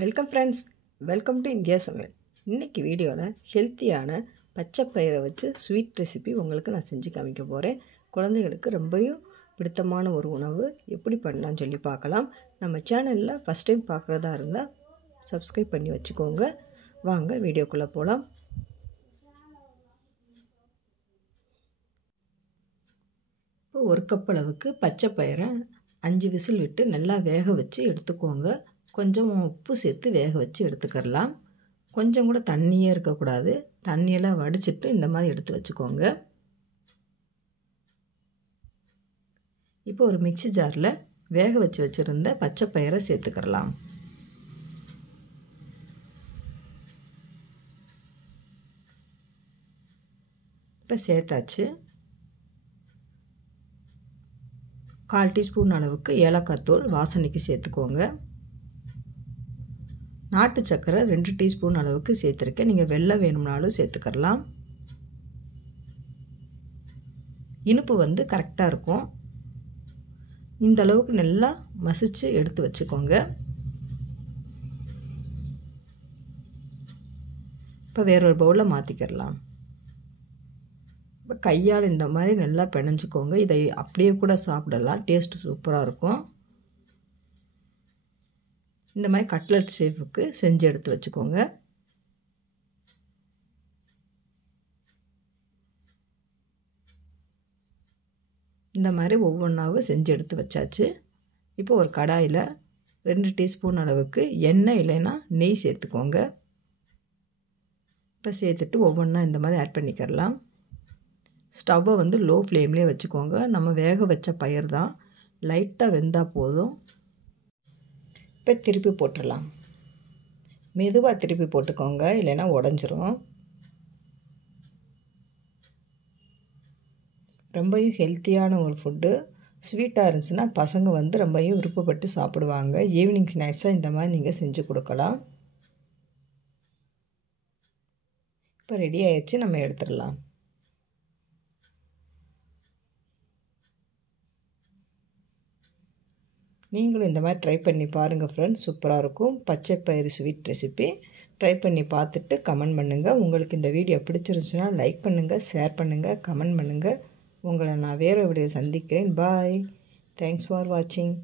Welcome friends, welcome to India சமையல். இன்றைக்கி வீடியோவில் ஹெல்த்தியான பச்சை பயிரை வச்சு ஸ்வீட் ரெசிபி உங்களுக்கு நான் செஞ்சு காமிக்க போகிறேன். குழந்தைகளுக்கு ரொம்பவும் பிடித்தமான ஒரு உணவு எப்படி பண்ணலான்னு சொல்லி பார்க்கலாம். நம்ம சேனலில் ஃபஸ்ட் டைம் பார்க்குறதா இருந்தால் சப்ஸ்கிரைப் பண்ணி வச்சுக்கோங்க. வாங்க வீடியோக்குள்ளே போகலாம். இப்போ ஒரு கப் அளவுக்கு பச்சை பயிரை 5 விசில் விட்டு நல்லா வேக வச்சு எடுத்துக்கோங்க. கொஞ்சம் உப்பு சேர்த்து வேக வச்சு எடுத்துக்கிறலாம். கொஞ்சம் கூட தண்ணியே இருக்கக்கூடாது. தண்ணியெல்லாம் வடிச்சிட்டு இந்த மாதிரி எடுத்து வச்சுக்கோங்க. இப்போ ஒரு மிக்ஸி ஜாரில் வேக வச்சு வச்சுருந்த பச்சை பயிரை சேர்த்துக்கிறலாம். இப்போ சேர்த்தாச்சு. 1/4 டீஸ்பூன் அளவுக்கு ஏலக்காய் தூள் வாசனைக்கு சேர்த்துக்கோங்க. நாட்டு சர்க்கரை 2 டீஸ்பூன் அளவுக்கு சேர்த்துருக்கேன். நீங்கள் வெல்லம் வேணும்னாலும் சேர்த்துக்கலாம். இனிப்பு கரெக்டாக இருக்கும். இந்த அளவுக்கு நல்லா மசிச்சு எடுத்து வச்சுக்கோங்க. இப்போ வேறொரு பவுலில் மாற்றிக்கிறலாம். இப்போ கையால் இந்த மாதிரி நல்லா பிணைஞ்சிக்கோங்க. இதை அப்படியே கூட சாப்பிடலாம். டேஸ்ட்டு சூப்பராக இருக்கும். இந்த மாதிரி கட்லெட் ஷேப்புக்கு செஞ்சு எடுத்து வச்சுக்கோங்க. இந்த மாதிரி ஒவ்வொன்றாவும் செஞ்சு எடுத்து வச்சாச்சு. இப்போ ஒரு கடாயில் 2 டீஸ்பூன் அளவுக்கு எண்ணெய் இல்லைன்னா நெய் சேர்த்துக்கோங்க. இப்போ சேர்த்துட்டு ஒவ்வொன்றா இந்த மாதிரி ஆட் பண்ணிக்கிறலாம். ஸ்டவ்வை லோ ஃப்ளேம்லேயே வச்சுக்கோங்க. நம்ம வேக வச்ச பயிர் தான், லைட்டாக வெந்தால் போதும். இப்போ திருப்பி போட்டுடலாம். மெதுவாக திருப்பி போட்டுக்கோங்க, இல்லைன்னா உடஞ்சிரும். ரொம்பவும் ஹெல்த்தியான ஒரு ஃபுட்டு. ஸ்வீட்டாக இருந்துச்சுன்னா பசங்க ரொம்பவும் விருப்பப்பட்டு சாப்பிடுவாங்க. ஈவினிங் ஸ்நாக்ஸாக இந்த மாதிரி நீங்கள் செஞ்சு கொடுக்கலாம். இப்போ ரெடி ஆயிடுச்சு, நம்ம எடுத்துடலாம். நீங்களும் இந்த மாதிரி ட்ரை பண்ணி பாருங்கள் ஃப்ரெண்ட்ஸ். சூப்பராக இருக்கும். பச்சை பயிறு ஸ்வீட் ரெசிபி ட்ரை பண்ணி பார்த்துட்டு கமெண்ட் பண்ணுங்கள். உங்களுக்கு இந்த வீடியோ பிடிச்சிருந்துச்சுன்னா லைக் பண்ணுங்கள், ஷேர் பண்ணுங்கள், கமெண்ட் பண்ணுங்கள். உங்களை நான் வேறு வீடியோ சந்திக்கிறேன். பாய். தேங்க்ஸ் ஃபார் வாட்சிங்.